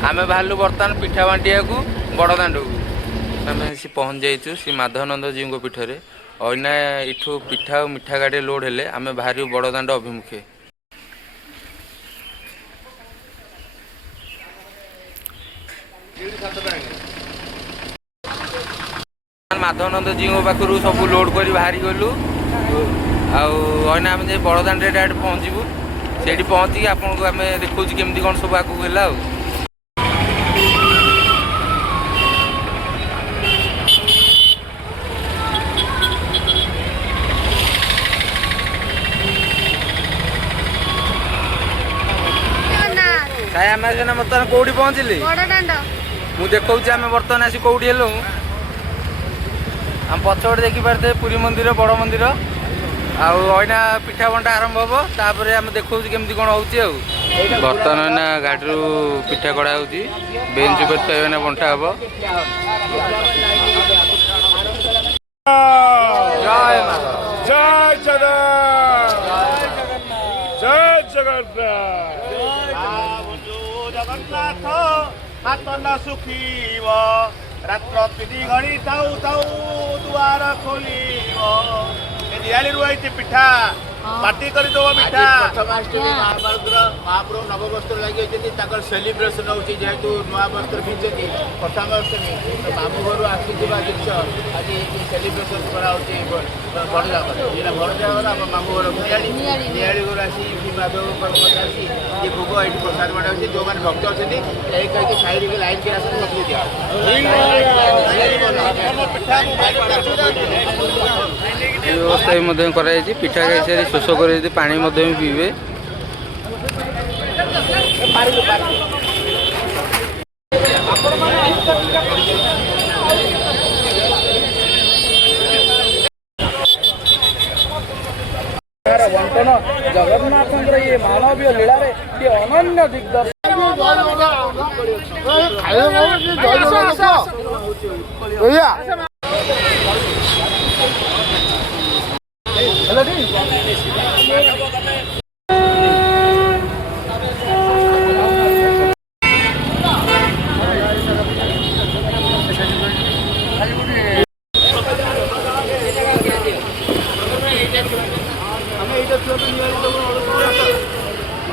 आम बाहर बर्तमान पिठा बांटिया को बड़दाण्ड को आम पहुँच जाइचु श्री माधवानंद जी पीठ में अना इठू पिठा और मिठा गाड़ी लोड हेले आम बाहर बड़दाण्ड अभिमुखे माधवानंद जी पाखु सब लोड कर बाहरी गलु आना आम बड़दाण्ड डायरेक्ट पहुँचू से पहुँचिक आपको आम देखा केमती कौन सब आगे है आम बर्तमान कौटी पहुँचली मुझे देखा आम बर्तमान आसी कौटी हेलु आम पछपटे देखिपारे पुरी मंदिर बड़ मंदिर आईना पिठा बंटा आरंभ हम तापर आम देखा केमती कौन हो बर्तमान गाड़ी पिठा कड़ा हो बेंच पर थोड़ा बंटा हम जय जगन्नाथ जय जगन्नाथ हाथ न सुखीब रात्र 3 घड़ी ताऊ ताऊ दुआर खोलिब दिवाली रुआई पिठा पार्टी कर दो मिठा प्रथमाष्टमी महाप्रभु नववस्त्र लगे सेलिब्रेशन होती जेहेतु नुआ वस्त्र पिंधि प्रथमाष्टमी मामू घर आसी जिन आज सेलिब्रेशन कराई बड़जा बड़जा घर मामू घर नियाड़ी घर आसी माधव आसी ये भोग ये प्रसाद बाटा अच्छे जो मैंने भक्त अच्छे यही कहीं साइड लाइन के आसन सबको व्यवस्था पिठा खाई शोष कर पानी पीबे बंटन जगन्नाथ ये मानवीय लीला अनन्य दिग्दर्शन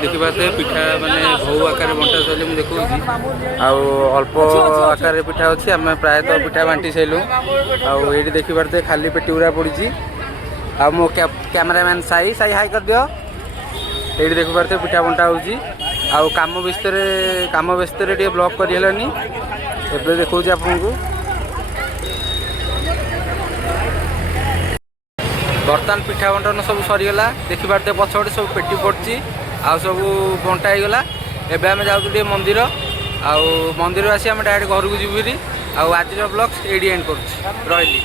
देखिए पिठा माने बहु आकार बंटा सारे मुझे देखा अल्प आकार पिठा अच्छी आम प्रायतः पिठा बांटी सारूँ आईटी देखिए खाली पेटी गुरा पड़ी आ मो कैमरामैन साई साई हाई कर दियो ये देखिए पिठा बंटा हो काम व्यस्त ब्लॉक करनी एवं देखा आपको बर्तमान पिठा बंटन सब सरीगला देखिए पछपटे सब पेटी पड़ी आउ सब बंटा होगला एवं आम जाऊँ मंदिर आउ मंदिर आसी आम डायरेक्ट घर को जीवरी आज ब्लॉग एडी एंड कर रही।